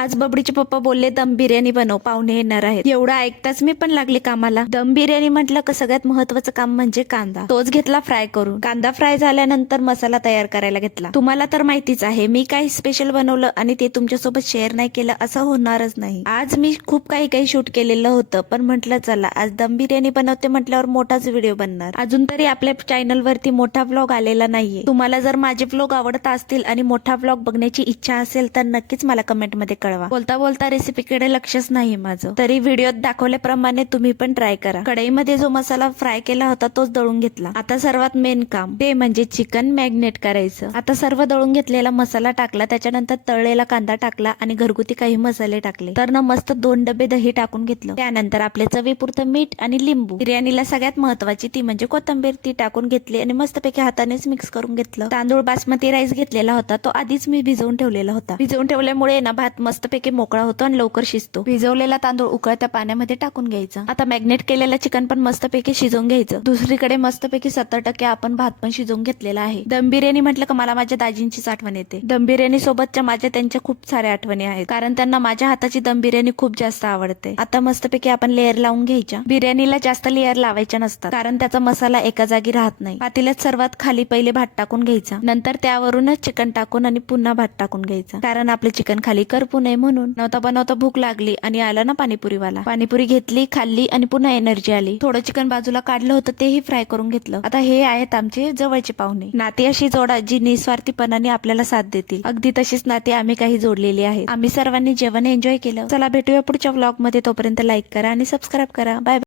आज बबडीचे पप्पा बोलले दम बिर्याणी बनव, पाहुणे येणार आहेत. एवढं ऐकताच मी पण लागले कामाला. दम बिर्याणी म्हटलं का सगळ्यात महत्वाचं काम म्हणजे कांदा. तोच घेतला फ्राय करून. कांदा फ्राय झाल्यानंतर मसाला तयार करायला घेतला. तुम्हाला तर माहितीच आहे मी काही स्पेशल बनवलं आणि ते तुमच्यासोबत शेअर नाही केलं असं होणारच नाही. आज मी खूप काही शूट केलेलं होतं, पण म्हटलं चला आज दम बिर्याणी बनवते म्हटल्यावर मोठाच व्हिडिओ बनणार. अजून तरी आपल्या चॅनल वरती मोठा व्लॉग आलेला नाहीये. तुम्हाला जर माझे व्लॉग आवडत असतील आणि मोठा व्लॉग बघण्याची इच्छा असेल तर नक्कीच मला कमेंट मध्ये कळवा. बोलता बोलता रेसिपीकडे लक्षच नाही माझं. तरी व्हिडिओत दाखवल्याप्रमाणे तुम्ही पण ट्राय करा. कढईमध्ये जो मसाला फ्राय केला होता तोच दळून घेतला. आता सर्वात मेन काम ते म्हणजे चिकन मॅग्नेट करायचं. आता सर्व दळून घेतलेला मसाला टाकला, त्याच्यानंतर तळलेला कांदा टाकला आणि घरगुती काही मसाले टाकले. तर ना मस्त 2 डबे दही टाकून घेतलं. त्यानंतर आपल्या चवीपुरतं मीठ आणि लिंबू. बिर्याणीला सगळ्यात महत्वाची ती म्हणजे कोथिंबीर, ती टाकून घेतली आणि मस्तपैकी हातानेच मिक्स करून घेतलं. तांदूळ बासमती राईस घेतलेला होता, तो आधीच मी भिजवून ठेवलेला होता. भिजवून ठेवल्यामुळे ना भात मस्तपैकी मोकळा होतो आणि लवकर शिजतो. भिजवलेला तांदूळ उकळत्या पाण्यामध्ये टाकून घ्यायचा. आता मॅग्नेट केलेलं चिकन पण मस्तपैकी शिजवून घ्यायचं. दुसरीकडे मस्तपैकी 70% आपण भात पण शिजवून घेतलेला आहे. दम बिर्याणी म्हटलं का मला माझ्या दाजींचीच आठवण येते. दम बिर्याणी सोबतच्या माझ्या त्यांच्या खूप साऱ्या आठवणी आहेत, कारण त्यांना माझ्या हाताची दम बिर्याणी खूप जास्त आवडते. आता मस्तपैकी आपण लेअर लावून घ्यायच्या. बिर्याणीला जास्त लेअर लावायच्या नसतात, कारण त्याचा मसाला एका जागी राहत नाही. पातेल्यात सर्वात खाली पहिले भात टाकून घ्यायचा, नंतर त्यावरूनच चिकन टाकून आणि पुन्हा भात टाकून घ्यायचा, कारण आपले चिकन खाली करपू नये म्हणून. नव्हता बनवता भूक लागली आणि आला ना पाणीपुरीवाला. पाणीपुरी घेतली, खाल्ली आणि पुन्हा एनर्जी आली. थोडं चिकन बाजूला काढलं होतं, तेही फ्राय करून घेतलं. आता हे आहेत आमचे जवळचे पाहुणे. नाती अशी जोडा जी निस्वार्थीपणाने आपल्याला साथ देतील. अगदी तशीच नाती आम्ही काही जोडलेली आहेत. आम्ही सर्वांनी जेवण एन्जॉय केलं. चला भेटूया पुढच्या व्लॉग मध्ये. तोपर्यंत लाईक करा आणि सबस्क्राईब करा. बाय.